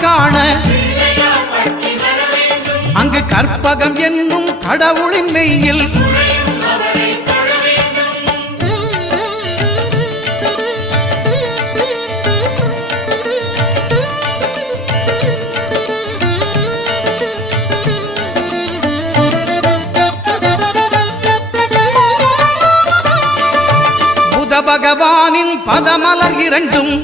காண. அங்கு கற்பகம் என்னும் கடவுளின் மெய்யில். பகவானின் பதமலர் இரண்டும்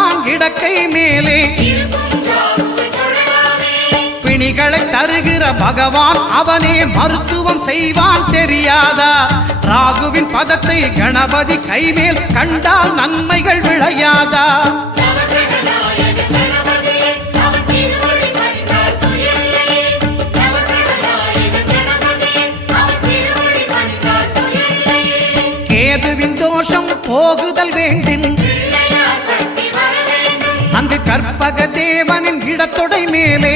பகவான் அவனே மருத்துவம் செய்வான் தெரியாதா? ராகுவின் பதத்தை கணபதி கைமேல் கண்டால் நன்மைகள் விளையாதா? கேதுவின் தோஷம் போகுதல் வேண்டும் அங்கு கற்பக தேவனின் இடத்தொடை மேலே.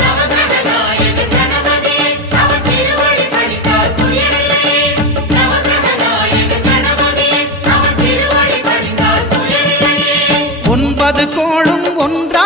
ஒன்பது கோளும் ஒன்றாய்